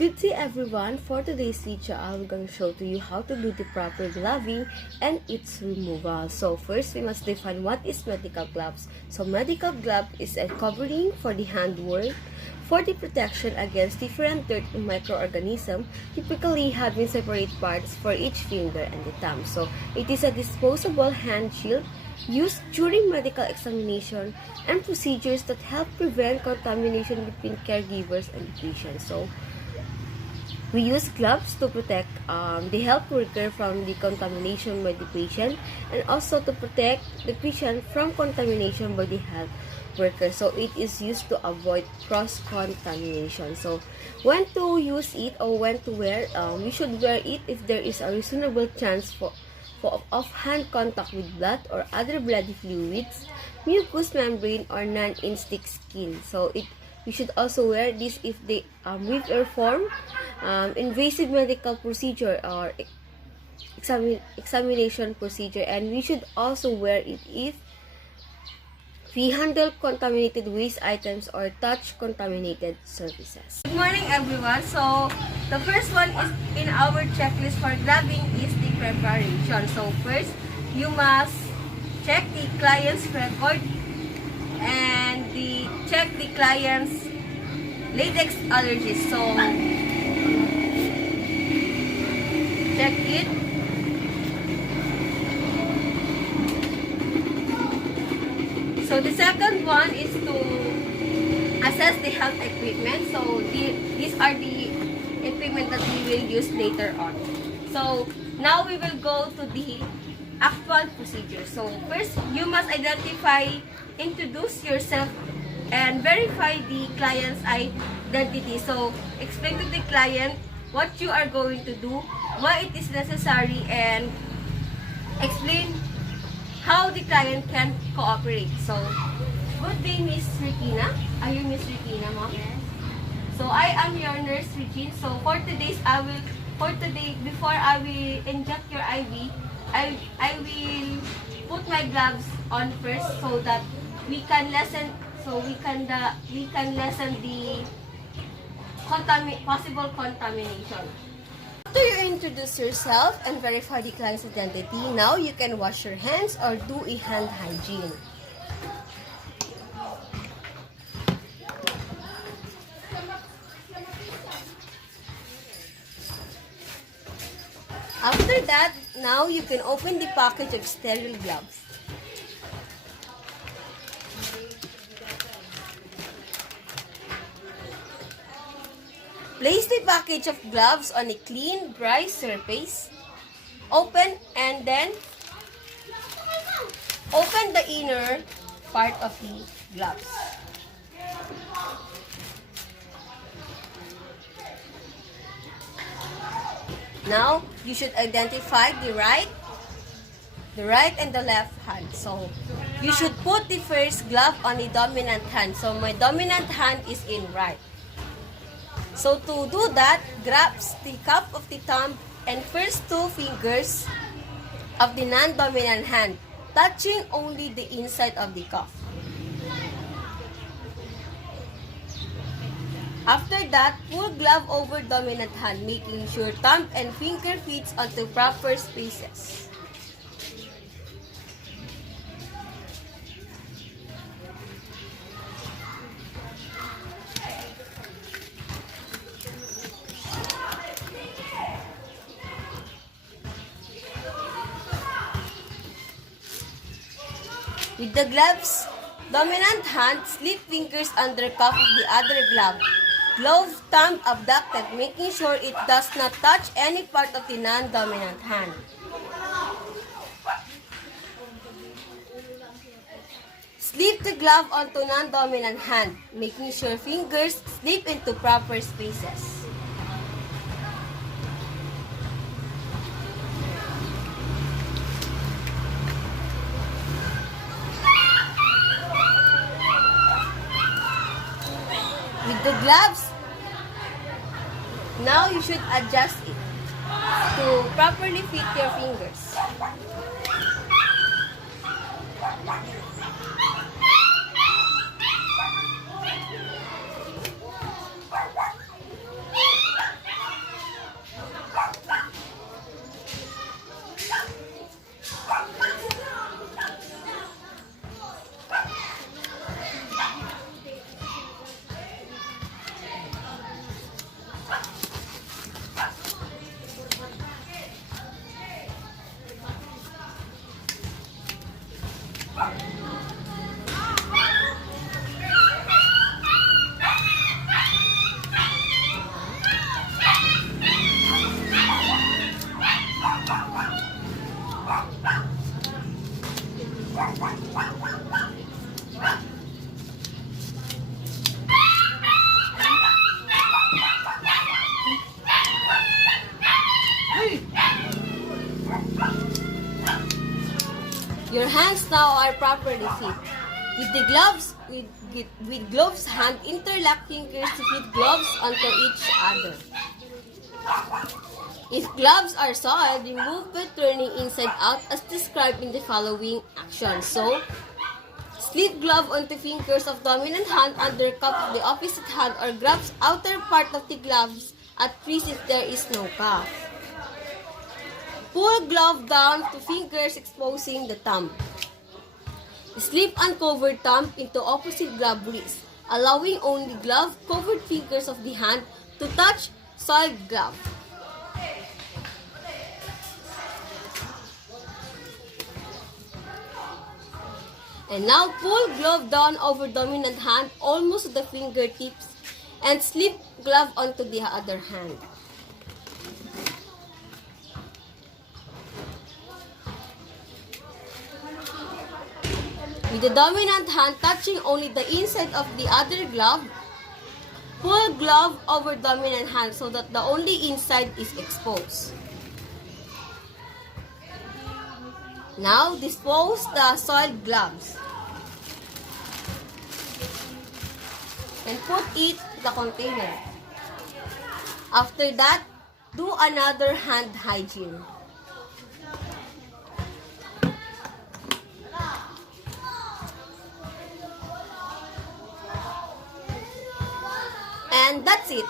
Good day everyone. For today's video, I'm going to show to you how to do the proper gloving and its removal. So first, we must define what is medical gloves. So medical glove is a covering for the handwork for the protection against different dirt and microorganisms, typically having separate parts for each finger and the thumb. So it is a disposable hand shield used during medical examination and procedures that help prevent contamination between caregivers and patients. So we use gloves to protect the health worker from the contamination by the patient, and also to protect the patient from contamination by the health worker. So it is used to avoid cross-contamination. So when to use it or when to wear, we should wear it if there is a reasonable chance of hand contact with blood or other bloody fluids, mucous membrane, or non-instinct skin. So we should also wear this if they will perform invasive medical procedure or examination procedure, and we should also wear it if we handle contaminated waste items or touch contaminated surfaces. Good morning everyone. So the first one is in our checklist for gloving is the preparation. So first, you must check the client's record and check the client's latex allergies. So check it. So the second one is to assess the health equipment. So these are the equipment that we will use later on. So now we will go to the actual procedure. So first, you must introduce yourself and verify the client's identity. So explain to the client what you are going to do, why it is necessary, and explain how the client can cooperate. So, good day, Miss Regina. Are you Miss Regina, ma'am? Yes. So, I am your nurse, Regina. So, for today, before I will inject your IV, I will put my gloves on first so that we can lessen the possible contamination. After you introduce yourself and verify the client's identity, now you can wash your hands or do a hand hygiene. After that, now you can open the package of sterile gloves. Place the package of gloves on a clean, dry surface. Open and then open the inner part of the gloves. Now, you should identify the right and the left hand. So, you should put the first glove on the dominant hand. So, my dominant hand is in right. So to do that, grasp the cup of the thumb and first two fingers of the non-dominant hand, touching only the inside of the cuff. After that, pull glove over dominant hand, making sure thumb and finger fits onto proper spaces. With the gloves, dominant hand, slip fingers under cuff of the other glove. Glove thumb abducted, making sure it does not touch any part of the non-dominant hand. Slip the glove onto non-dominant hand, making sure fingers slip into proper spaces. With the gloves, now you should adjust it to properly fit your fingers. Your hands now are properly fit. With gloves, hand interlock fingers to fit gloves onto each other. If gloves are soiled, remove by turning inside out as described in the following action. So, slip glove onto fingers of dominant hand, under cup of the opposite hand, or grabs outer part of the gloves at wrist if there is no cuff. Pull glove down to fingers exposing the thumb. Slip uncovered thumb into opposite glove wrist, allowing only glove-covered fingers of the hand to touch soiled glove. And now pull glove down over dominant hand almost to the fingertips and slip glove onto the other hand. With the dominant hand touching only the inside of the other glove, pull glove over dominant hand so that the only inside is exposed. Now, dispose the soiled gloves and put it in the container. After that, do another hand hygiene. And that's it.